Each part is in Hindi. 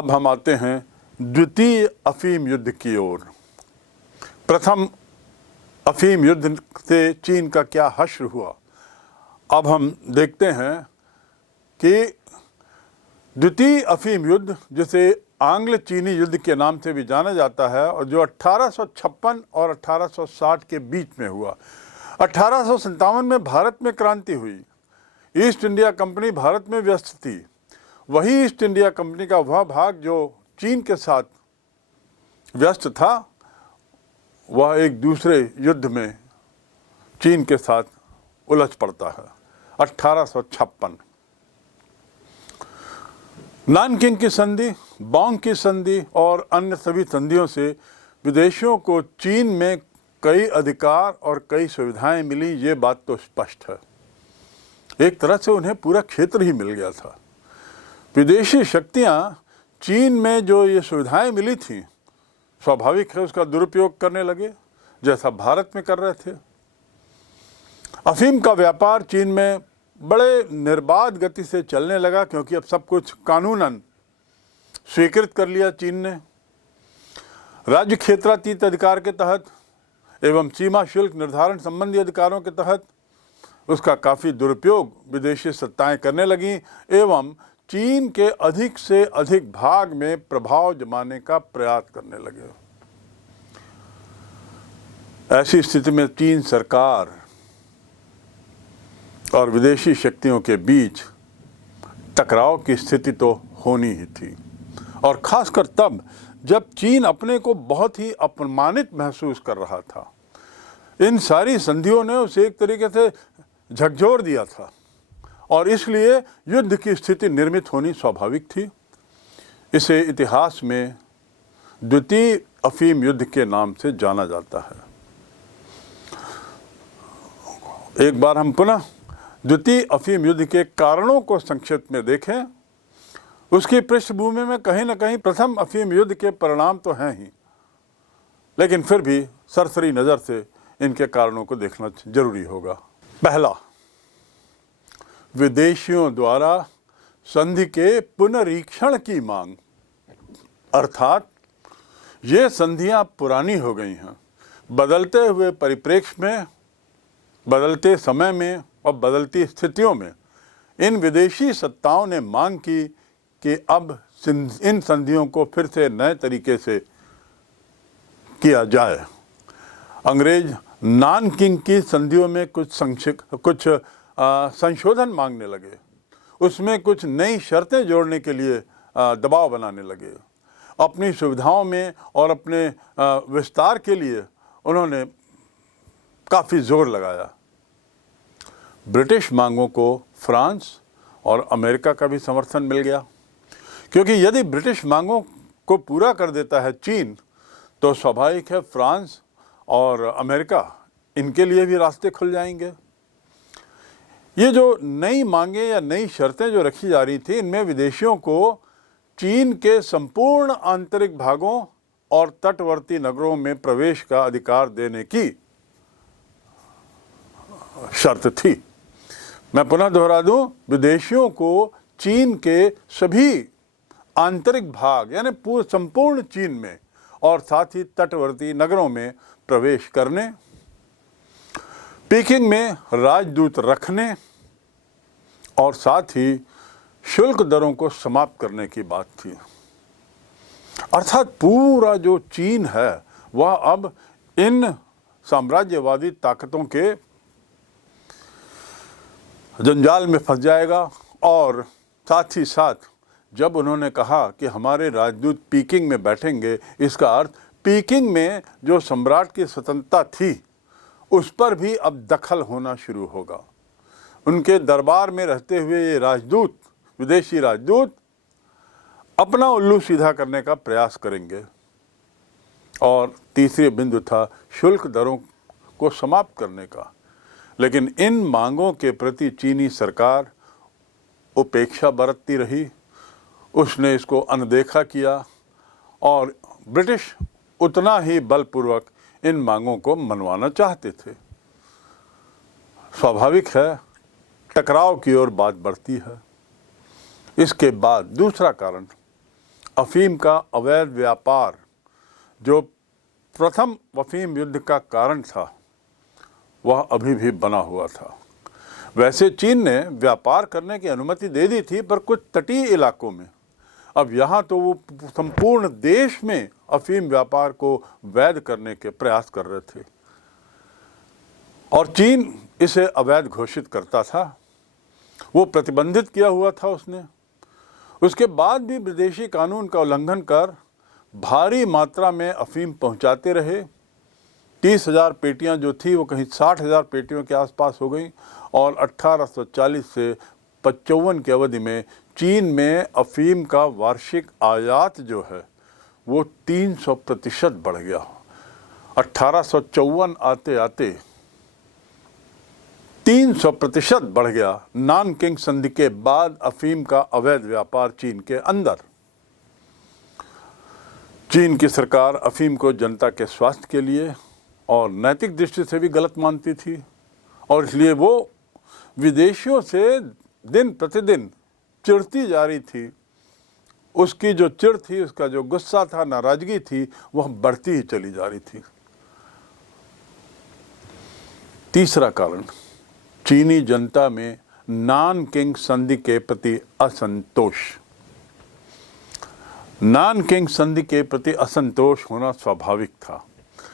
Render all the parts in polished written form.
अब हम आते हैं द्वितीय अफीम युद्ध की ओर। प्रथम अफीम युद्ध से चीन का क्या हश्र हुआ, अब हम देखते हैं कि द्वितीय अफीम युद्ध, जिसे आंग्ल चीनी युद्ध के नाम से भी जाना जाता है और जो 1856 और 1860 के बीच में हुआ। 1857 में भारत में क्रांति हुई। ईस्ट इंडिया कंपनी भारत में व्यस्त थी। वही ईस्ट इंडिया कंपनी का वह भाग जो चीन के साथ व्यस्त था, वह एक दूसरे युद्ध में चीन के साथ उलझ पड़ता है। 1856 नानकिंग की संधि, बॉन्ग की संधि और अन्य सभी संधियों से विदेशियों को चीन में कई अधिकार और कई सुविधाएं मिली, ये बात तो स्पष्ट है। एक तरह से उन्हें पूरा क्षेत्र ही मिल गया था। विदेशी शक्तियां चीन में जो ये सुविधाएं मिली थीं, स्वाभाविक है उसका दुरुपयोग करने लगे, जैसा भारत में कर रहे थे। अफीम का व्यापार चीन में बड़े निर्बाध गति से चलने लगा, क्योंकि अब सब कुछ कानूनन स्वीकृत कर लिया चीन ने। राज्य क्षेत्रातीत अधिकार के तहत एवं सीमा शुल्क निर्धारण संबंधी अधिकारों के तहत उसका काफ़ी दुरुपयोग विदेशी सत्ताएं करने लगीं एवं चीन के अधिक से अधिक भाग में प्रभाव जमाने का प्रयास करने लगे। ऐसी स्थिति में चीन सरकार और विदेशी शक्तियों के बीच टकराव की स्थिति तो होनी ही थी, और खासकर तब जब चीन अपने को बहुत ही अपमानित महसूस कर रहा था। इन सारी संधियों ने उसे एक तरीके से झकझोर दिया था और इसलिए युद्ध की स्थिति निर्मित होनी स्वाभाविक थी। इसे इतिहास में द्वितीय अफीम युद्ध के नाम से जाना जाता है। एक बार हम पुनः द्वितीय अफीम युद्ध के कारणों को संक्षिप्त में देखें। उसकी पृष्ठभूमि में कहीं न कहीं प्रथम अफीम युद्ध के परिणाम तो हैं ही, लेकिन फिर भी सरसरी नज़र से इनके कारणों को देखना जरूरी होगा। पहला, विदेशियों द्वारा संधि के पुनरीक्षण की मांग, अर्थात ये संधियां पुरानी हो गई हैं। बदलते हुए परिप्रेक्ष्य में, बदलते समय में और बदलती स्थितियों में इन विदेशी सत्ताओं ने मांग की कि अब इन संधियों को फिर से नए तरीके से किया जाए। अंग्रेज नानकिंग की संधियों में कुछ संशोधन मांगने लगे, उसमें कुछ नई शर्तें जोड़ने के लिए दबाव बनाने लगे। अपनी सुविधाओं में और अपने विस्तार के लिए उन्होंने काफ़ी जोर लगाया। ब्रिटिश मांगों को फ्रांस और अमेरिका का भी समर्थन मिल गया, क्योंकि यदि ब्रिटिश मांगों को पूरा कर देता है चीन, तो स्वाभाविक है फ्रांस और अमेरिका, इनके लिए भी रास्ते खुल जाएंगे। ये जो नई मांगें या नई शर्तें जो रखी जा रही थी, इनमें विदेशियों को चीन के संपूर्ण आंतरिक भागों और तटवर्ती नगरों में प्रवेश का अधिकार देने की शर्त थी। मैं पुनः दोहरा दूं, विदेशियों को चीन के सभी आंतरिक भाग यानी संपूर्ण चीन में और साथ ही तटवर्ती नगरों में प्रवेश करने, पीकिंग में राजदूत रखने और साथ ही शुल्क दरों को समाप्त करने की बात थी। अर्थात पूरा जो चीन है वह अब इन साम्राज्यवादी ताकतों के जंजाल में फंस जाएगा। और साथ ही साथ जब उन्होंने कहा कि हमारे राजदूत पीकिंग में बैठेंगे, इसका अर्थ पीकिंग में जो सम्राट की स्वतंत्रता थी उस पर भी अब दखल होना शुरू होगा। उनके दरबार में रहते हुए ये राजदूत, विदेशी राजदूत, अपना उल्लू सीधा करने का प्रयास करेंगे। और तीसरी बिंदु था शुल्क दरों को समाप्त करने का। लेकिन इन मांगों के प्रति चीनी सरकार उपेक्षा बरतती रही, उसने इसको अनदेखा किया और ब्रिटिश उतना ही बलपूर्वक इन मांगों को मनवाना चाहते थे। स्वाभाविक है टकराव की ओर बात बढ़ती है। इसके बाद दूसरा कारण अफीम का अवैध व्यापार जो प्रथम अफीम युद्ध का कारण था वह अभी भी बना हुआ था। वैसे चीन ने व्यापार करने की अनुमति दे दी थी, पर कुछ तटीय इलाकों में। अब यहाँ तो वो संपूर्ण देश में अफीम व्यापार को वैध करने के प्रयास कर रहे थे और चीन इसे अवैध घोषित करता था। वो प्रतिबंधित किया हुआ था उसने। उसके बाद भी विदेशी कानून का उल्लंघन कर भारी मात्रा में अफीम पहुंचाते रहे। 30,000 पेटियां जो थी वो कहीं 60,000 पेटियों के आसपास हो गई और 1840 से 55 की अवधि में चीन में अफीम का वार्षिक आयात जो है वो 300% बढ़ गया। 1854 आते आते 300% बढ़ गया। नानकिंग संधि के बाद अफीम का अवैध व्यापार चीन के अंदर। चीन की सरकार अफीम को जनता के स्वास्थ्य के लिए और नैतिक दृष्टि से भी गलत मानती थी और इसलिए वो विदेशियों से दिन प्रतिदिन चिढ़ती जा रही थी। उसकी जो चिढ़ थी, उसका जो गुस्सा था, नाराजगी थी, वह बढ़ती ही चली जा रही थी। तीसरा कारण, चीनी जनता में नानकिंग संधि के प्रति असंतोष। नानकिंग संधि के प्रति असंतोष होना स्वाभाविक था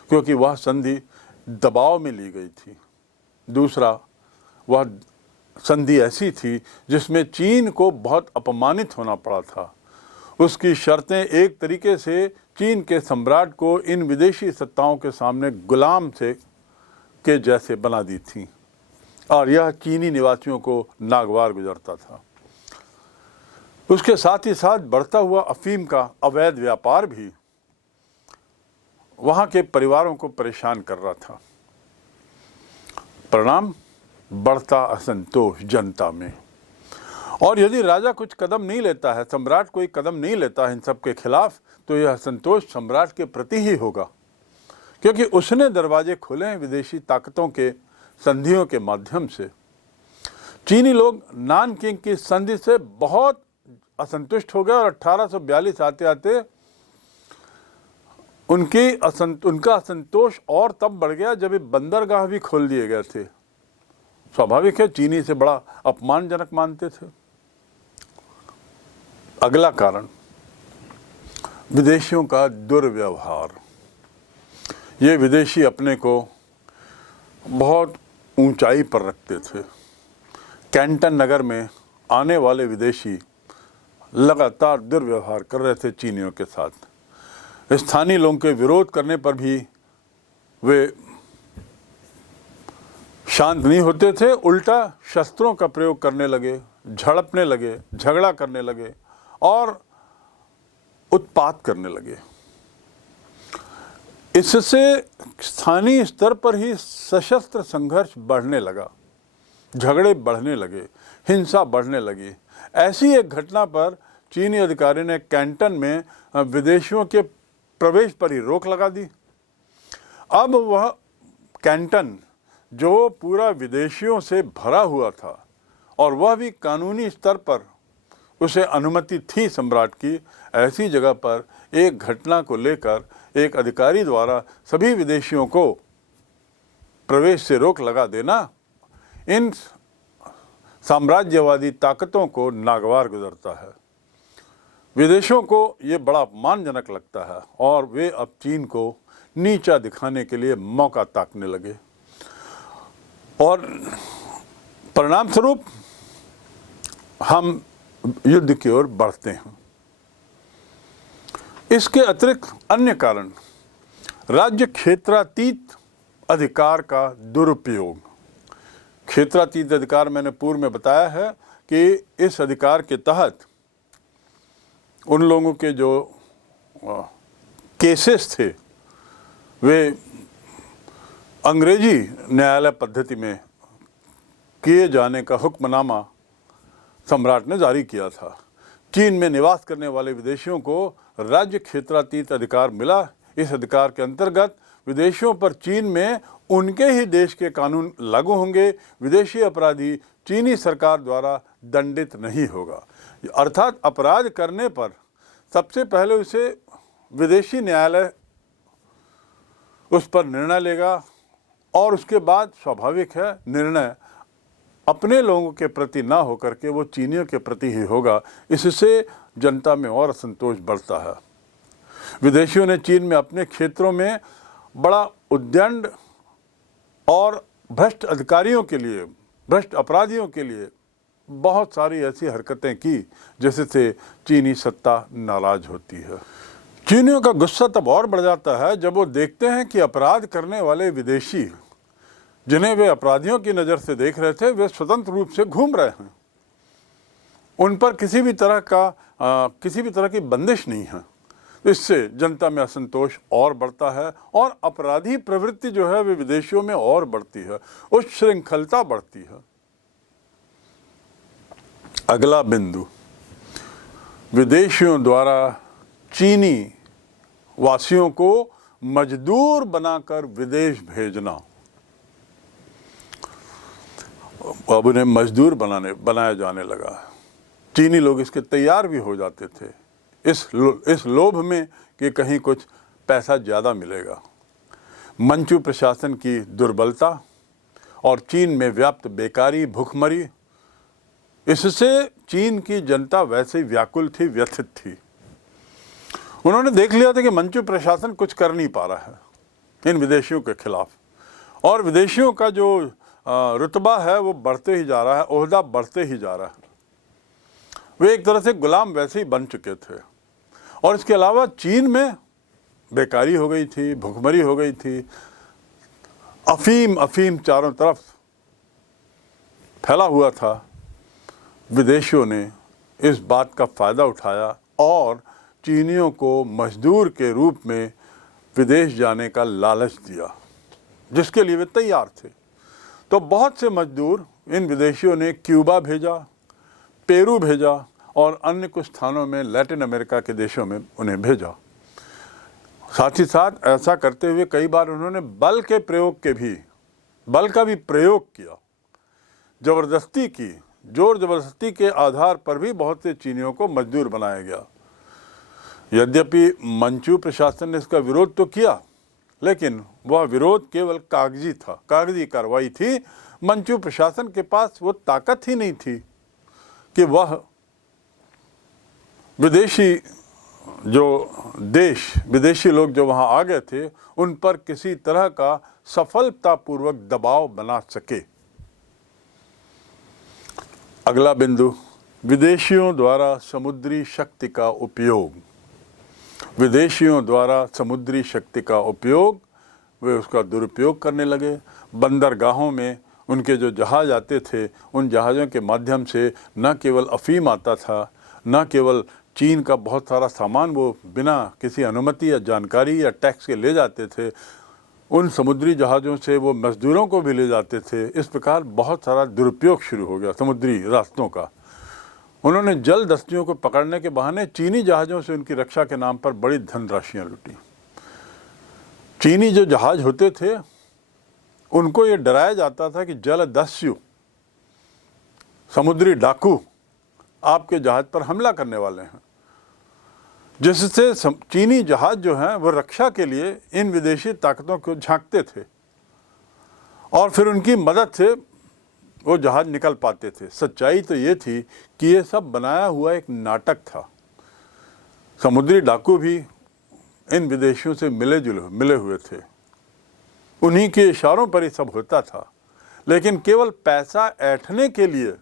क्योंकि वह संधि दबाव में ली गई थी। दूसरा, वह संधि ऐसी थी जिसमें चीन को बहुत अपमानित होना पड़ा था। उसकी शर्तें एक तरीके से चीन के सम्राट को इन विदेशी सत्ताओं के सामने गुलाम से के जैसे बना दी थी और यह चीनी निवासियों को नागवार गुजरता था। उसके साथ ही साथ बढ़ता हुआ अफीम का अवैध व्यापार भी वहां के परिवारों को परेशान कर रहा था। परिणाम, बढ़ता असंतोष जनता में। और यदि राजा कुछ कदम नहीं लेता है, सम्राट कोई कदम नहीं लेता है इन सब के खिलाफ, तो यह असंतोष सम्राट के प्रति ही होगा क्योंकि उसने दरवाजे खोले हैं विदेशी ताकतों के संधियों के माध्यम से। चीनी लोग नानकिंग की संधि से बहुत असंतुष्ट हो गए और 1842 आते आते उनका असंतोष और तब बढ़ गया जब ये बंदरगाह भी खोल दिए गए थे। स्वाभाविक है, चीनी से बड़ा अपमानजनक मानते थे। अगला कारण, विदेशियों का दुर्व्यवहार। ये विदेशी अपने को बहुत ऊंचाई पर रखते थे। कैंटन नगर में आने वाले विदेशी लगातार दुर्व्यवहार कर रहे थे चीनियों के साथ। स्थानीय लोगों के विरोध करने पर भी वे शांत नहीं होते थे, उल्टा शस्त्रों का प्रयोग करने लगे, झड़पने लगे, झगड़ा करने लगे और उत्पात करने लगे। इससे स्थानीय स्तर पर ही सशस्त्र संघर्ष बढ़ने लगा, झगड़े बढ़ने लगे, हिंसा बढ़ने लगी। ऐसी एक घटना पर चीनी अधिकारी ने कैंटन में विदेशियों के प्रवेश पर ही रोक लगा दी। अब वह कैंटन जो पूरा विदेशियों से भरा हुआ था और वह भी कानूनी स्तर पर उसे अनुमति थी सम्राट की, ऐसी जगह पर एक घटना को लेकर एक अधिकारी द्वारा सभी विदेशियों को प्रवेश से रोक लगा देना इन साम्राज्यवादी ताकतों को नागवार गुजरता है। विदेशों को ये बड़ा अपमानजनक लगता है और वे अब चीन को नीचा दिखाने के लिए मौका ताकने लगे और परिणाम स्वरूप हम युद्ध की ओर बढ़ते हैं। इसके अतिरिक्त अन्य कारण, राज्य क्षेत्रातीत अधिकार का दुरुपयोग। क्षेत्रातीत अधिकार मैंने पूर्व में बताया है कि इस अधिकार के तहत उन लोगों के जो केसेस थे वे अंग्रेजी न्यायालय पद्धति में किए जाने का हुक्मनामा सम्राट ने जारी किया था। चीन में निवास करने वाले विदेशियों को राज्य क्षेत्रातीत अधिकार मिला। इस अधिकार के अंतर्गत विदेशियों पर चीन में उनके ही देश के कानून लागू होंगे। विदेशी अपराधी चीनी सरकार द्वारा दंडित नहीं होगा। अर्थात अपराध करने पर सबसे पहले उसे विदेशी न्यायालय उस पर निर्णय लेगा और उसके बाद स्वाभाविक है निर्णय अपने लोगों के प्रति ना होकर के वो चीनियों के प्रति ही होगा। इससे जनता में और असंतोष बढ़ता है। विदेशियों ने चीन में अपने क्षेत्रों में बड़ा उद्दंड और भ्रष्ट अधिकारियों के लिए, भ्रष्ट अपराधियों के लिए बहुत सारी ऐसी हरकतें की जिससे चीनी सत्ता नाराज होती है। चीनियों का गुस्सा तब और बढ़ जाता है जब वो देखते हैं कि अपराध करने वाले विदेशी, जिन्हें वे अपराधियों की नज़र से देख रहे थे, वे स्वतंत्र रूप से घूम रहे हैं। उन पर किसी भी तरह की बंदिश नहीं है। इससे जनता में असंतोष और बढ़ता है और अपराधी प्रवृत्ति जो है वे विदेशियों में और बढ़ती है, उच्छृंखलता बढ़ती है। अगला बिंदु, विदेशियों द्वारा चीनी वासियों को मजदूर बनाकर विदेश भेजना। अब उन्हें मजदूर बनाया जाने लगा। चीनी लोग इसके तैयार भी हो जाते थे इस लोभ में कि कहीं कुछ पैसा ज़्यादा मिलेगा। मंचू प्रशासन की दुर्बलता और चीन में व्याप्त बेकारी, भूखमरी, इससे चीन की जनता वैसे ही व्याकुल थी, व्यथित थी। उन्होंने देख लिया था कि मंचू प्रशासन कुछ कर नहीं पा रहा है इन विदेशियों के खिलाफ, और विदेशियों का जो रुतबा है वो बढ़ते ही जा रहा है, ओहदा बढ़ते ही जा रहा है। वे एक तरह से गुलाम वैसे ही बन चुके थे। और इसके अलावा चीन में बेकारी हो गई थी, भुखमरी हो गई थी, अफीम चारों तरफ फैला हुआ था। विदेशियों ने इस बात का फ़ायदा उठाया और चीनियों को मजदूर के रूप में विदेश जाने का लालच दिया, जिसके लिए वे तैयार थे। तो बहुत से मजदूर इन विदेशियों ने क्यूबा भेजा, पेरू भेजा और अन्य कुछ स्थानों में लैटिन अमेरिका के देशों में उन्हें भेजा। साथ ही साथ ऐसा करते हुए कई बार उन्होंने बल का भी प्रयोग किया, ज़बरदस्ती की, जोर ज़बरदस्ती के आधार पर भी बहुत से चीनियों को मजदूर बनाया गया। यद्यपि मंचू प्रशासन ने इसका विरोध तो किया, लेकिन वह विरोध केवल कागजी था, कागजी कार्रवाई थी। मंचू प्रशासन के पास वो ताकत ही नहीं थी कि वह विदेशी लोग जो वहाँ आ गए थे उन पर किसी तरह का सफलतापूर्वक दबाव बना सके। अगला बिंदु, विदेशियों द्वारा समुद्री शक्ति का उपयोग। विदेशियों द्वारा समुद्री शक्ति का उपयोग, वे उसका दुरुपयोग करने लगे। बंदरगाहों में उनके जो जहाज़ आते थे, उन जहाज़ों के माध्यम से न केवल अफीम आता था, न केवल चीन का बहुत सारा सामान वो बिना किसी अनुमति या जानकारी या टैक्स के ले जाते थे, उन समुद्री जहाज़ों से वो मज़दूरों को भी ले जाते थे। इस प्रकार बहुत सारा दुरुपयोग शुरू हो गया समुद्री रास्तों का। उन्होंने जल दस्युओं को पकड़ने के बहाने चीनी जहाज़ों से उनकी रक्षा के नाम पर बड़ी धनराशियाँ लूटी। चीनी जो जहाज़ होते थे उनको ये डराया जाता था कि जल दस्यु, समुद्री डाकू आपके जहाज़ पर हमला करने वाले हैं, जिससे चीनी जहाज़ जो हैं वो रक्षा के लिए इन विदेशी ताकतों को झांकते थे और फिर उनकी मदद से वो जहाज़ निकल पाते थे। सच्चाई तो ये थी कि ये सब बनाया हुआ एक नाटक था। समुद्री डाकू भी इन विदेशियों से मिले हुए थे, उन्हीं के इशारों पर ही सब होता था। लेकिन केवल पैसा ऐंठने के लिए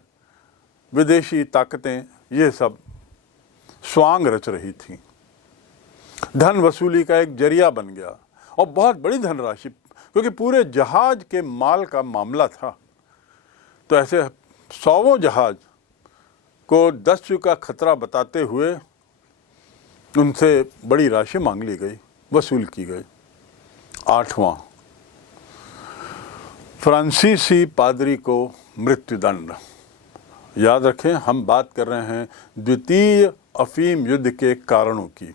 विदेशी ताकतें ये सब स्वांग रच रही थीं। धन वसूली का एक जरिया बन गया और बहुत बड़ी धनराशि, क्योंकि पूरे जहाज के माल का मामला था। तो ऐसे 100 जहाज को दस्यु का खतरा बताते हुए उनसे बड़ी राशि मांग ली गई, वसूल की गई। 8वां, फ्रांसीसी पादरी को मृत्युदंड। याद रखें, हम बात कर रहे हैं द्वितीय अफीम युद्ध के कारणों की।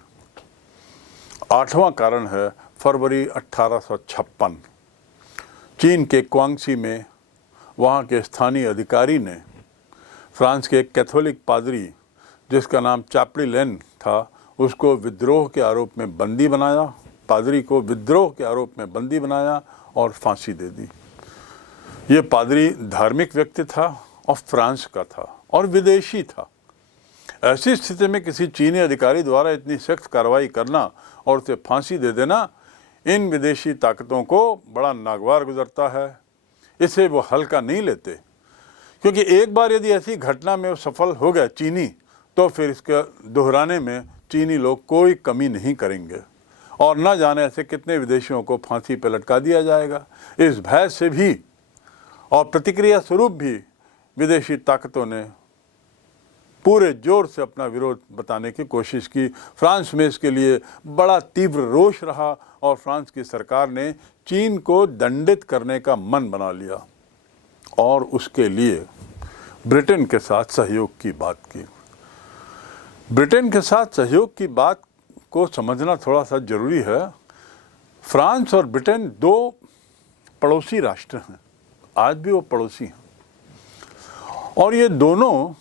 8वां कारण है फरवरी 1856। चीन के क्वांगसी में वहाँ के स्थानीय अधिकारी ने फ्रांस के एक कैथोलिक पादरी जिसका नाम चापड़ी लेन था, उसको विद्रोह के आरोप में बंदी बनाया, पादरी को विद्रोह के आरोप में बंदी बनाया और फांसी दे दी। ये पादरी धार्मिक व्यक्ति था और फ्रांस का था और विदेशी था। ऐसी स्थिति में किसी चीनी अधिकारी द्वारा इतनी सख्त कार्रवाई करना और उसे फांसी दे देना इन विदेशी ताकतों को बड़ा नागवार गुजरता है। इसे वो हल्का नहीं लेते, क्योंकि एक बार यदि ऐसी घटना में वो सफल हो गया चीनी, तो फिर इसके दोहराने में चीनी लोग कोई कमी नहीं करेंगे और न जाने ऐसे कितने विदेशियों को फांसी पर लटका दिया जाएगा। इस भय से भी और प्रतिक्रिया स्वरूप भी विदेशी ताकतों ने पूरे जोर से अपना विरोध बताने की कोशिश की। फ्रांस में इसके लिए बड़ा तीव्र रोष रहा और फ्रांस की सरकार ने चीन को दंडित करने का मन बना लिया और उसके लिए ब्रिटेन के साथ सहयोग की बात की। ब्रिटेन के साथ सहयोग की बात को समझना थोड़ा सा जरूरी है। फ्रांस और ब्रिटेन दो पड़ोसी राष्ट्र हैं, आज भी वो पड़ोसी हैं और ये दोनों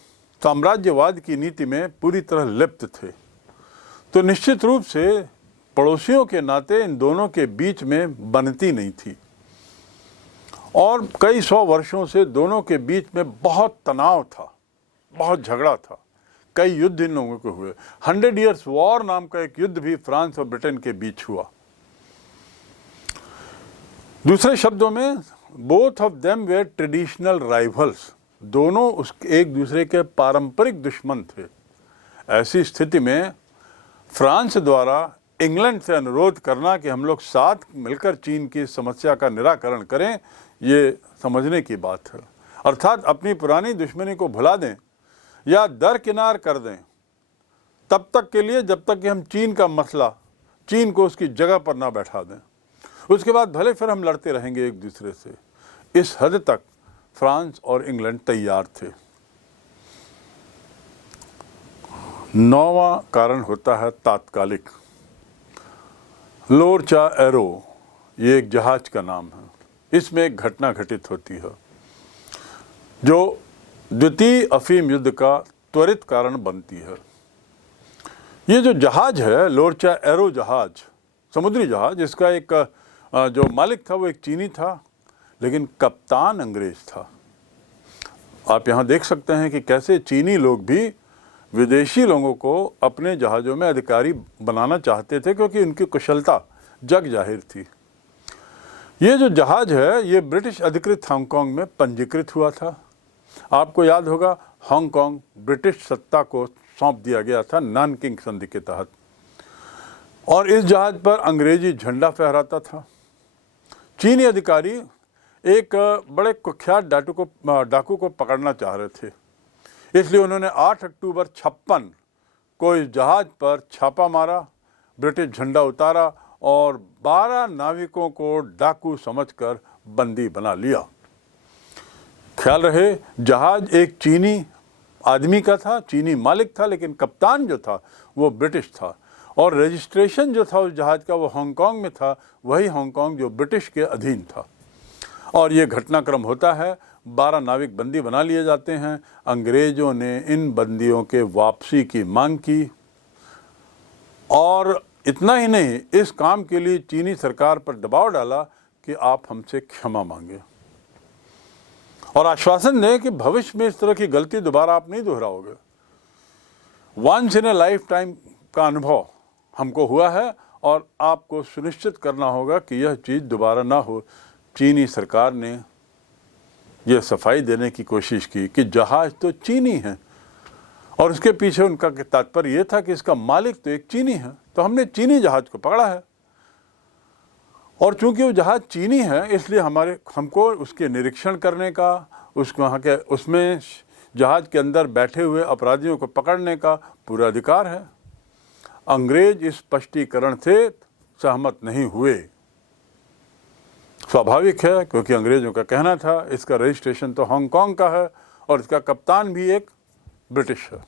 साम्राज्यवाद की नीति में पूरी तरह लिप्त थे। तो निश्चित रूप से पड़ोसियों के नाते इन दोनों के बीच में बनती नहीं थी और कई सौ वर्षों से दोनों के बीच में बहुत तनाव था, बहुत झगड़ा था। कई युद्ध इन लोगों के हुए। 100 Years वॉर नाम का एक युद्ध भी फ्रांस और ब्रिटेन के बीच हुआ। दूसरे शब्दों में, both of them were traditional rivals, दोनों एक दूसरे के पारंपरिक दुश्मन थे। ऐसी स्थिति में फ्रांस द्वारा इंग्लैंड से अनुरोध करना कि हम लोग साथ मिलकर चीन की समस्या का निराकरण करें, ये समझने की बात है। अर्थात अपनी पुरानी दुश्मनी को भुला दें या दरकिनार कर दें तब तक के लिए, जब तक कि हम चीन का मसला, चीन को उसकी जगह पर ना बैठा दें। उसके बाद भले फिर हम लड़ते रहेंगे एक दूसरे से। इस हद तक फ्रांस और इंग्लैंड तैयार थे। नौवां कारण होता है तात्कालिक। लोरचा एरो, ये एक जहाज का नाम है। इसमें एक घटना घटित होती है जो द्वितीय अफीम युद्ध का त्वरित कारण बनती है। ये जो जहाज है, लोरचा एरो जहाज, समुद्री जहाज, इसका एक जो मालिक था वो एक चीनी था, लेकिन कप्तान अंग्रेज था। आप यहाँ देख सकते हैं कि कैसे चीनी लोग भी विदेशी लोगों को अपने जहाज़ों में अधिकारी बनाना चाहते थे, क्योंकि उनकी कुशलता जग जाहिर थी। ये जो जहाज़ है ये ब्रिटिश अधिकृत हांगकांग में पंजीकृत हुआ था। आपको याद होगा, हांगकांग ब्रिटिश सत्ता को सौंप दिया गया था नानकिंग संधि के तहत, और इस जहाज़ पर अंग्रेजी झंडा फहराता था। चीनी अधिकारी एक बड़े कुख्यात डाकू को पकड़ना चाह रहे थे, इसलिए उन्होंने 8 अक्टूबर 56 को इस जहाज पर छापा मारा, ब्रिटिश झंडा उतारा और 12 नाविकों को डाकू समझकर बंदी बना लिया। ख्याल रहे, जहाज एक चीनी आदमी का था, चीनी मालिक था, लेकिन कप्तान जो था वो ब्रिटिश था और रजिस्ट्रेशन जो था उस जहाज का वो हांगकांग में था, वही हांगकांग जो ब्रिटिश के अधीन था। और ये घटनाक्रम होता है, 12 नाविक बंदी बना लिए जाते हैं। अंग्रेज़ों ने इन बंदियों के वापसी की मांग की और इतना ही नहीं, इस काम के लिए चीनी सरकार पर दबाव डाला कि आप हमसे क्षमा मांगे और आश्वासन दें कि भविष्य में इस तरह की गलती दोबारा आप नहीं दोहराओगे। Once in a lifetime का अनुभव हमको हुआ है और आपको सुनिश्चित करना होगा कि यह चीज़ दोबारा ना हो। चीनी सरकार ने यह सफाई देने की कोशिश की कि जहाज़ तो चीनी है और उसके पीछे उनका तात्पर्य यह था कि इसका मालिक तो एक चीनी है, तो हमने चीनी जहाज़ को पकड़ा है और चूंकि वो जहाज़ चीनी है इसलिए हमको उसके निरीक्षण करने का, उसमें जहाज़ के अंदर बैठे हुए अपराधियों को पकड़ने का पूरा अधिकार है। अंग्रेज इस स्पष्टीकरण से सहमत नहीं हुए। स्वाभाविक है, क्योंकि अंग्रेजों का कहना था इसका रजिस्ट्रेशन तो हांगकांग का है और इसका कप्तान भी एक ब्रिटिश है।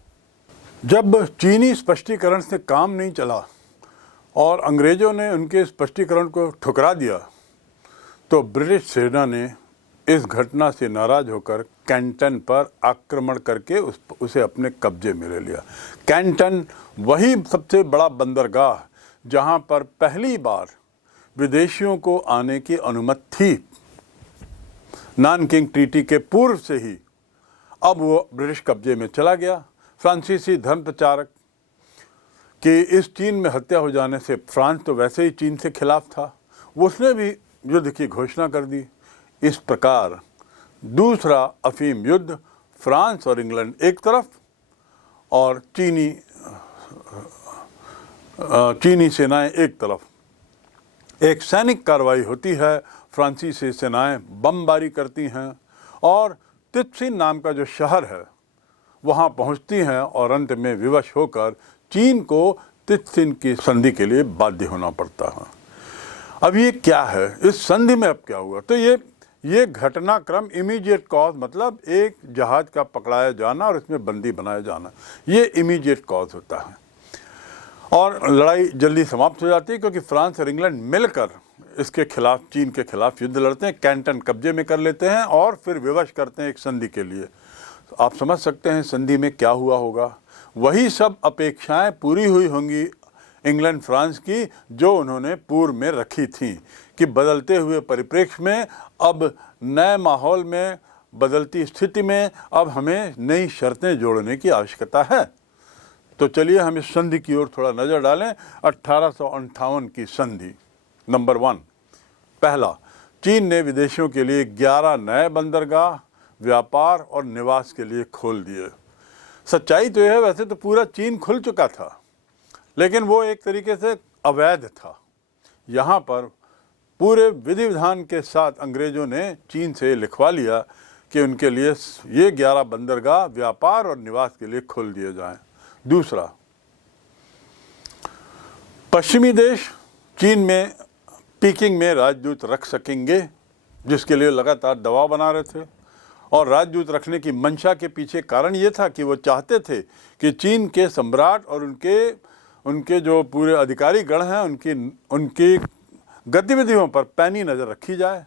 जब चीनी स्पष्टीकरण से काम नहीं चला और अंग्रेज़ों ने उनके स्पष्टीकरण को ठुकरा दिया, तो ब्रिटिश सेना ने इस घटना से नाराज होकर कैंटन पर आक्रमण करके उसे अपने कब्जे में ले लिया। कैंटन वही सबसे बड़ा बंदरगाह जहां पर पहली बार विदेशियों को आने की अनुमति थी, नानकिंग ट्रीटी के पूर्व से ही, अब वो ब्रिटिश कब्जे में चला गया। फ्रांसीसी धर्म प्रचारक कि इस चीन में हत्या हो जाने से, फ्रांस तो वैसे ही चीन से खिलाफ था, उसने भी युद्ध की घोषणा कर दी। इस प्रकार दूसरा अफीम युद्ध, फ्रांस और इंग्लैंड एक तरफ और चीनी सेनाएं एक तरफ, एक सैनिक कार्रवाई होती है। फ्रांसीसी सेनाएं बमबारी करती हैं और तित्सिन नाम का जो शहर है वहां पहुंचती हैं और अंत में विवश होकर चीन को तित्सिन की संधि के लिए बाध्य होना पड़ता है। अब ये क्या है, इस संधि में अब क्या हुआ? तो ये घटनाक्रम इमीडिएट कॉज, मतलब एक जहाज का पकड़ाया जाना और इसमें बंदी बनाया जाना, ये इमीडिएट कॉज होता है और लड़ाई जल्दी समाप्त हो जाती है क्योंकि फ्रांस और इंग्लैंड मिलकर इसके खिलाफ, चीन के खिलाफ युद्ध लड़ते हैं, कैंटन कब्जे में कर लेते हैं और फिर विवश करते हैं एक संधि के लिए। आप समझ सकते हैं संधि में क्या हुआ होगा। वही सब अपेक्षाएं पूरी हुई होंगी इंग्लैंड फ्रांस की जो उन्होंने पूर्व में रखी थी कि बदलते हुए परिप्रेक्ष्य में, अब नए माहौल में, बदलती स्थिति में अब हमें नई शर्तें जोड़ने की आवश्यकता है। तो चलिए हम इस संधि की ओर थोड़ा नज़र डालें। 1858 की संधि। नंबर 1, पहला, चीन ने विदेशियों के लिए 11 नए बंदरगाह व्यापार और निवास के लिए खोल दिए। सच्चाई तो यह है, वैसे तो पूरा चीन खुल चुका था लेकिन वो एक तरीके से अवैध था। यहाँ पर पूरे विधि विधान के साथ अंग्रेजों ने चीन से लिखवा लिया कि उनके लिए ये 11 बंदरगाह व्यापार और निवास के लिए खोल दिए जाएं। दूसरा, पश्चिमी देश चीन में पीकिंग में राजदूत रख सकेंगे, जिसके लिए लगातार दबाव बना रहे थे। और राजदूत रखने की मंशा के पीछे कारण ये था कि वो चाहते थे कि चीन के सम्राट और उनके जो पूरे अधिकारी गण हैं उनकी गतिविधियों पर पैनी नज़र रखी जाए।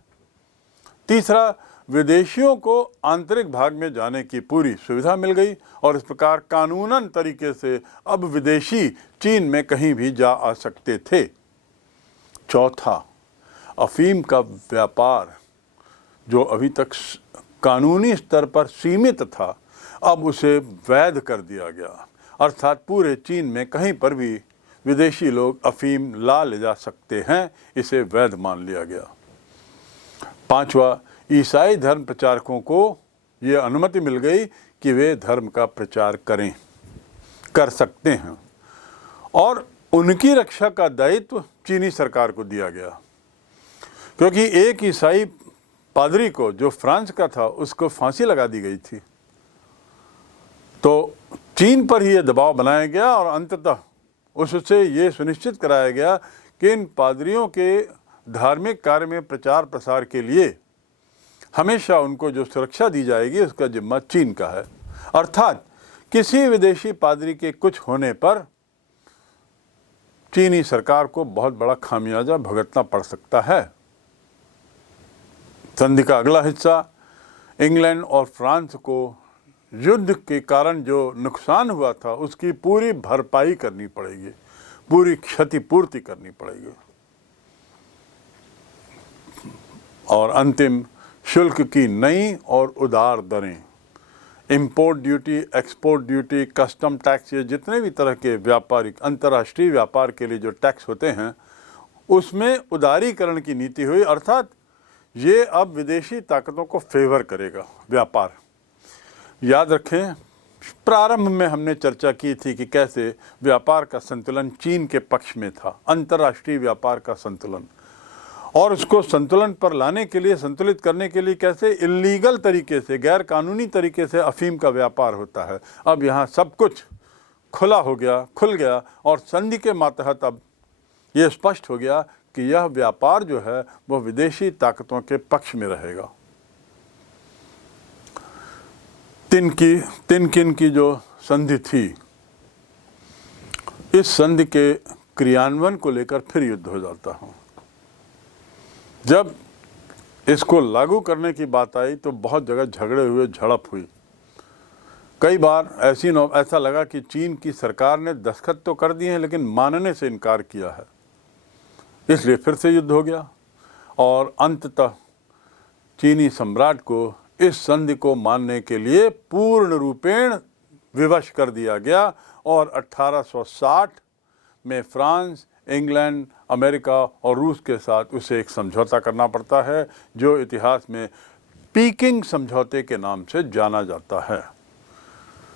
तीसरा, विदेशियों को आंतरिक भाग में जाने की पूरी सुविधा मिल गई और इस प्रकार कानूनन तरीके से अब विदेशी चीन में कहीं भी जा आ सकते थे। चौथा, अफीम का व्यापार जो अभी तक कानूनी स्तर पर सीमित था, अब उसे वैध कर दिया गया, अर्थात पूरे चीन में कहीं पर भी विदेशी लोग अफीम ले जा सकते हैं, इसे वैध मान लिया गया। पांचवा, ईसाई धर्म प्रचारकों को ये अनुमति मिल गई कि वे धर्म का प्रचार कर सकते हैं और उनकी रक्षा का दायित्व चीनी सरकार को दिया गया, क्योंकि एक ईसाई पादरी को, जो फ्रांस का था, उसको फांसी लगा दी गई थी। तो चीन पर ही यह दबाव बनाया गया और अंततः उससे ये सुनिश्चित कराया गया कि इन पादरियों के धार्मिक कार्य में प्रचार प्रसार के लिए हमेशा उनको जो सुरक्षा दी जाएगी उसका जिम्मा चीन का है। अर्थात किसी विदेशी पादरी के कुछ होने पर चीनी सरकार को बहुत बड़ा खामियाजा भुगतना पड़ सकता है। संधि का अगला हिस्सा, इंग्लैंड और फ्रांस को युद्ध के कारण जो नुकसान हुआ था उसकी पूरी भरपाई करनी पड़ेगी, पूरी क्षतिपूर्ति करनी पड़ेगी। और अंतिम, शुल्क की नई और उदार दरें, import duty, export duty, custom tax, ये जितने भी तरह के व्यापारिक अंतर्राष्ट्रीय व्यापार के लिए जो टैक्स होते हैं उसमें उदारीकरण की नीति हुई। अर्थात ये अब विदेशी ताकतों को फेवर करेगा व्यापार। याद रखें, प्रारंभ में हमने चर्चा की थी कि कैसे व्यापार का संतुलन चीन के पक्ष में था, अंतर्राष्ट्रीय व्यापार का संतुलन, और उसको संतुलन पर लाने के लिए, संतुलित करने के लिए कैसे इल्लीगल तरीके से, गैर कानूनी तरीके से अफीम का व्यापार होता है। अब यहाँ सब कुछ खुल गया और संधि के मातहत अब ये स्पष्ट हो गया कि यह व्यापार जो है वह विदेशी ताकतों के पक्ष में रहेगा। तिनकिन की जो संधि थी, इस संधि के क्रियान्वयन को लेकर फिर युद्ध हो जाता है। जब इसको लागू करने की बात आई तो बहुत जगह झगड़े हुए, झड़प हुई। कई बार ऐसा लगा कि चीन की सरकार ने दस्तखत तो कर दिए हैं लेकिन मानने से इनकार किया है, इसलिए फिर से युद्ध हो गया और अंततः चीनी सम्राट को इस संधि को मानने के लिए पूर्ण रूपेण विवश कर दिया गया और 1860 में फ्रांस, इंग्लैंड, अमेरिका और रूस के साथ उसे एक समझौता करना पड़ता है जो इतिहास में पीकिंग समझौते के नाम से जाना जाता है।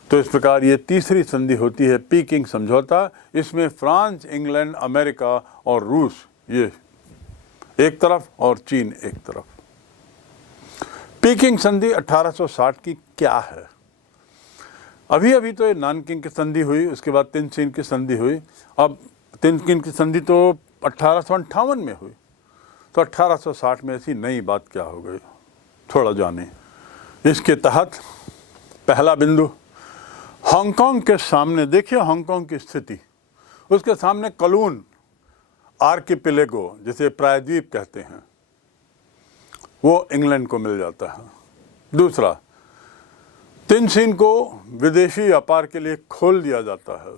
तो इस प्रकार ये तीसरी संधि होती है, पीकिंग समझौता। इसमें फ्रांस, इंग्लैंड, अमेरिका और रूस ये एक तरफ और चीन एक तरफ। पीकिंग संधि 1860 की क्या है? अभी तो ये नानकिंग की संधि हुई, उसके बाद तिनचिन की संधि हुई। अब तिनचिन की संधि तो 1858 में हुई, तो 1860 में ऐसी नई बात क्या हो गई, थोड़ा जाने। इसके तहत पहला बिंदु, हांगकांग के सामने देखिए हांगकांग की स्थिति, उसके सामने कलून आर्किपेलेगो जिसे प्रायद्वीप कहते हैं वो इंग्लैंड को मिल जाता है। दूसरा, तिनचिन को विदेशी व्यापार के लिए खोल दिया जाता है।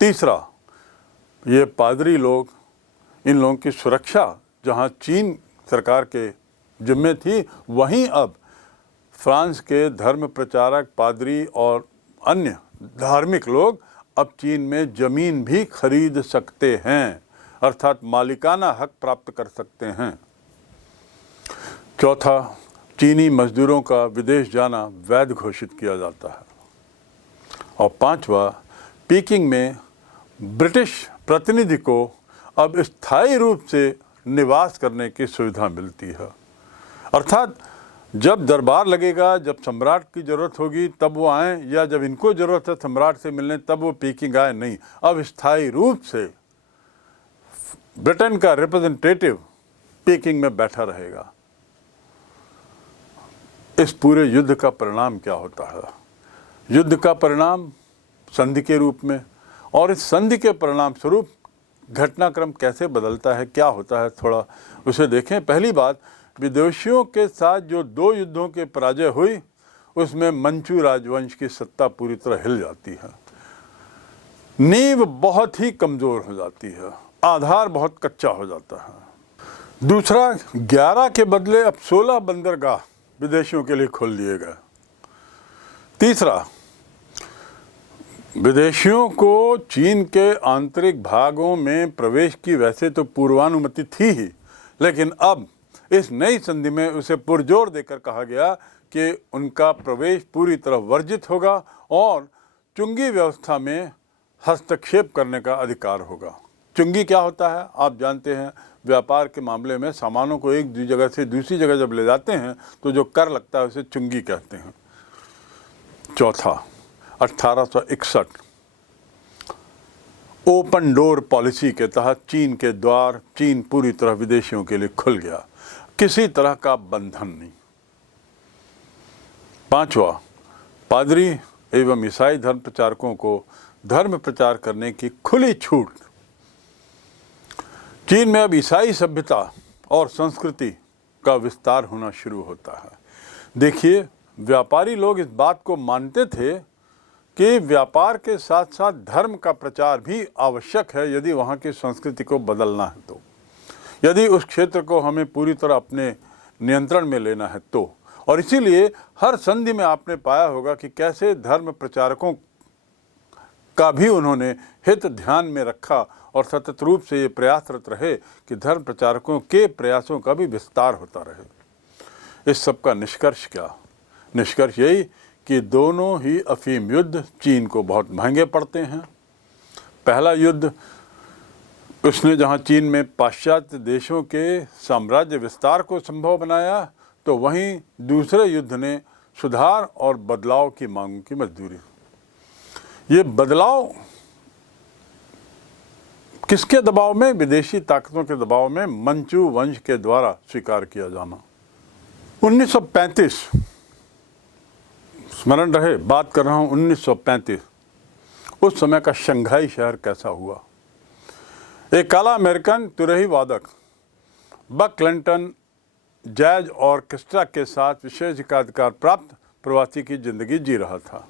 तीसरा, ये पादरी लोग, इन लोगों की सुरक्षा जहाँ चीन सरकार के जिम्मे थी, वहीं अब फ्रांस के धर्म प्रचारक, पादरी और अन्य धार्मिक लोग अब चीन में जमीन भी खरीद सकते हैं, अर्थात मालिकाना हक प्राप्त कर सकते हैं। चौथा, चीनी मजदूरों का विदेश जाना वैध घोषित किया जाता है। और पांचवा, पीकिंग में ब्रिटिश प्रतिनिधि को अब स्थायी रूप से निवास करने की सुविधा मिलती है, अर्थात जब दरबार लगेगा, जब सम्राट की ज़रूरत होगी तब वो आएँ, या जब इनको ज़रूरत है सम्राट से मिलने तब वो पीकिंग आए, नहीं, अब स्थायी रूप से ब्रिटेन का रिप्रेजेंटेटिव पीकिंग में बैठा रहेगा। इस पूरे युद्ध का परिणाम क्या होता है? युद्ध का परिणाम संधि के रूप में, और इस संधि के परिणाम स्वरूप घटनाक्रम कैसे बदलता है, क्या होता है, थोड़ा उसे देखें। पहली बात, विदेशियों के साथ जो 2 युद्धों के पराजय हुई उसमें मंचू राजवंश की सत्ता पूरी तरह हिल जाती है, नींव बहुत ही कमज़ोर हो जाती है, आधार बहुत कच्चा हो जाता है। दूसरा, 11 के बदले अब 16 बंदरगाह विदेशियों के लिए खोल दिए गए। तीसरा, विदेशियों को चीन के आंतरिक भागों में प्रवेश की वैसे तो पूर्वानुमति थी ही, लेकिन अब इस नई संधि में उसे पुरजोर देकर कहा गया कि उनका प्रवेश पूरी तरह वर्जित होगा और चुंगी व्यवस्था में हस्तक्षेप करने का अधिकार होगा। चुंगी क्या होता है आप जानते हैं, व्यापार के मामले में सामानों को एक जगह से दूसरी जगह जब ले जाते हैं तो जो कर लगता है उसे चुंगी कहते हैं। चौथा, 1861 ओपन डोर पॉलिसी के तहत चीन के द्वार, चीन पूरी तरह विदेशियों के लिए खुल गया, किसी तरह का बंधन नहीं। पांचवा, पादरी एवं ईसाई धर्म प्रचारकों को धर्म प्रचार करने की खुली छूट। चीन में अब ईसाई सभ्यता और संस्कृति का विस्तार होना शुरू होता है। देखिए, व्यापारी लोग इस बात को मानते थे कि व्यापार के साथ साथ धर्म का प्रचार भी आवश्यक है यदि वहाँ की संस्कृति को बदलना है तो, यदि उस क्षेत्र को हमें पूरी तरह अपने नियंत्रण में लेना है तो। और इसीलिए हर संधि में आपने पाया होगा कि कैसे धर्म प्रचारकों का भी उन्होंने हित ध्यान में रखा और सतत रूप से ये प्रयासरत रहे कि धर्म प्रचारकों के प्रयासों का भी विस्तार होता रहे। इस सब का निष्कर्ष क्या? निष्कर्ष यही कि दोनों ही अफीम युद्ध चीन को बहुत महंगे पड़ते हैं। पहला युद्ध उसने जहां चीन में पाश्चात्य देशों के साम्राज्य विस्तार को संभव बनाया, तो वहीं दूसरे युद्ध ने सुधार और बदलाव की मांग की मजदूरी। ये बदलाव किसके दबाव में? विदेशी ताकतों के दबाव में, मंचू वंश के द्वारा स्वीकार किया जाना। 1935, स्मरण रहे बात कर रहा हूं 1935, उस समय का शंघाई शहर कैसा हुआ। एक काला अमेरिकन तुरही वादक बक क्लिंटन जैज ऑर्केस्ट्रा के साथ विशेषाधिकार प्राप्त प्रवासी की जिंदगी जी रहा था।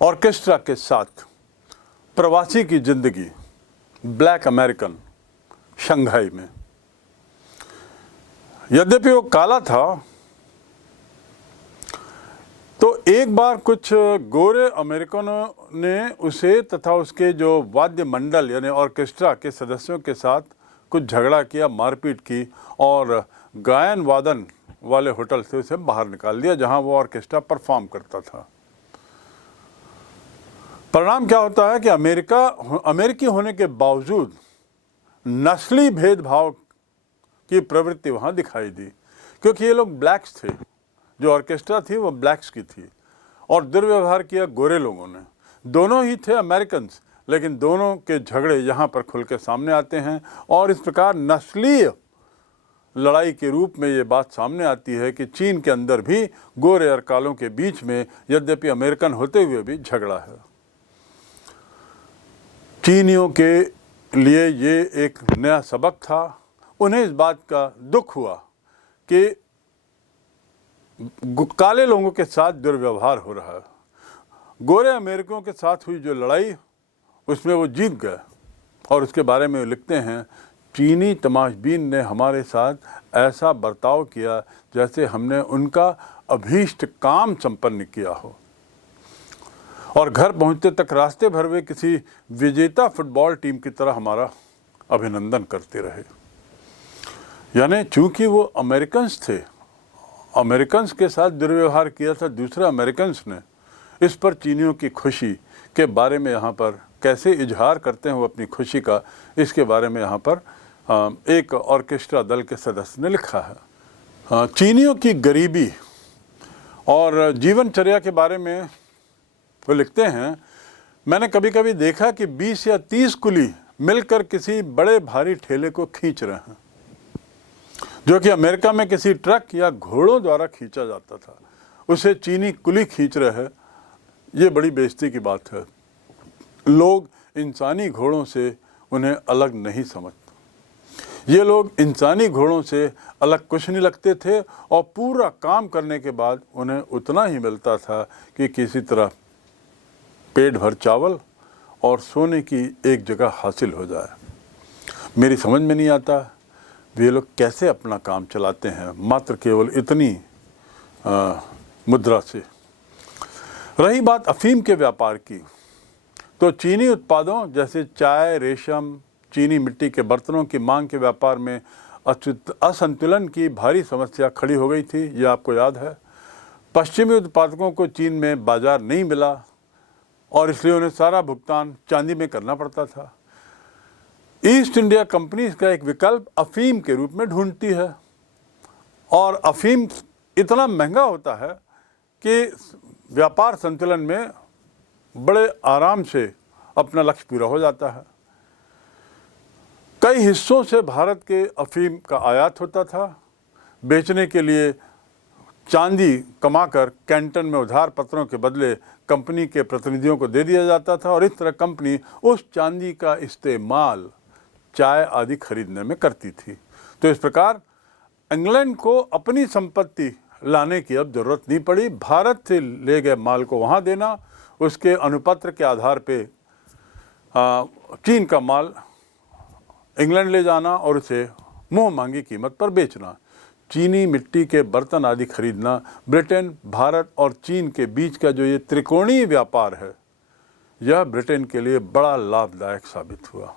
ऑर्केस्ट्रा के साथ प्रवासी की जिंदगी, ब्लैक अमेरिकन, शंघाई में। यद्यपि वो काला था, तो एक बार कुछ गोरे अमेरिकनों ने उसे तथा उसके जो वाद्य मंडल यानी ऑर्केस्ट्रा के सदस्यों के साथ कुछ झगड़ा किया, मारपीट की और गायन वादन वाले होटल से उसे बाहर निकाल दिया जहां वो ऑर्केस्ट्रा परफॉर्म करता था। परिणाम क्या होता है कि अमेरिकी होने के बावजूद नस्ली भेदभाव की प्रवृत्ति वहां दिखाई दी, क्योंकि ये लोग ब्लैक्स थे, जो ऑर्केस्ट्रा थी वो ब्लैक्स की थी और दुर्व्यवहार किया गोरे लोगों ने। दोनों ही थे अमेरिकन्स, लेकिन दोनों के झगड़े यहाँ पर खुल के सामने आते हैं और इस प्रकार नस्लीय लड़ाई के रूप में ये बात सामने आती है कि चीन के अंदर भी गोरे और कालों के बीच में यद्यपि अमेरिकन होते हुए भी झगड़ा है। चीनियों के लिए ये एक नया सबक था। उन्हें इस बात का दुख हुआ कि काले लोगों के साथ दुर्व्यवहार हो रहा है। गोरे अमेरिकियों के साथ हुई जो लड़ाई, उसमें वो जीत गए और उसके बारे में लिखते हैं, चीनी तमाशबीन ने हमारे साथ ऐसा बर्ताव किया जैसे हमने उनका अभीष्ट काम संपन्न किया हो, और घर पहुंचते तक रास्ते भर वे किसी विजेता फुटबॉल टीम की तरह हमारा अभिनंदन करते रहे। यानी चूंकि वो अमेरिकन्स थे, अमेरिकन्स के साथ दुर्व्यवहार किया था दूसरे अमेरिकन्स ने, इस पर चीनियों की खुशी के बारे में यहाँ पर कैसे इजहार करते हैं वो अपनी खुशी का, इसके बारे में यहाँ पर एक ऑर्केस्ट्रा दल के सदस्य ने लिखा है। चीनियों की गरीबी और जीवनचर्या के बारे में वो लिखते हैं, मैंने कभी कभी देखा कि 20 या 30 कुली मिलकर किसी बड़े भारी ठेले को खींच रहे हैं, जो कि अमेरिका में किसी ट्रक या घोड़ों द्वारा खींचा जाता था। उसे चीनी कुली खींच रहे हैं, ये बड़ी बेइज्जती की बात है। लोग इंसानी घोड़ों से उन्हें अलग नहीं समझते। ये लोग इंसानी घोड़ों से अलग कुछ नहीं लगते थे और पूरा काम करने के बाद उन्हें उतना ही मिलता था कि किसी तरह पेट भर चावल और सोने की एक जगह हासिल हो जाए। मेरी समझ में नहीं आता वे लोग कैसे अपना काम चलाते हैं, मात्र केवल इतनी मुद्रा से। रही बात अफीम के व्यापार की, तो चीनी उत्पादों जैसे चाय, रेशम, चीनी मिट्टी के बर्तनों की मांग के व्यापार में असंतुलन की भारी समस्या खड़ी हो गई थी। यह आपको याद है। पश्चिमी उत्पादकों को चीन में बाजार नहीं मिला और इसलिए उन्हें सारा भुगतान चांदी में करना पड़ता था। ईस्ट इंडिया कंपनी इसका एक विकल्प अफीम के रूप में ढूंढती है और अफीम इतना महंगा होता है कि व्यापार संतुलन में बड़े आराम से अपना लक्ष्य पूरा हो जाता है। कई हिस्सों से भारत के अफीम का आयात होता था। बेचने के लिए चांदी कमाकर कैंटन में उधार पत्रों के बदले कंपनी के प्रतिनिधियों को दे दिया जाता था और इस तरह कंपनी उस चांदी का इस्तेमाल चाय आदि खरीदने में करती थी। तो इस प्रकार इंग्लैंड को अपनी संपत्ति लाने की अब जरूरत नहीं पड़ी। भारत से ले गए माल को वहाँ देना, उसके अनुपत्र के आधार पे चीन का माल इंग्लैंड ले जाना और उसे मुँह मांगी कीमत पर बेचना। चीनी मिट्टी के बर्तन आदि खरीदना ब्रिटेन, भारत और चीन के बीच का जो ये त्रिकोणीय व्यापार है, यह ब्रिटेन के लिए बड़ा लाभदायक साबित हुआ।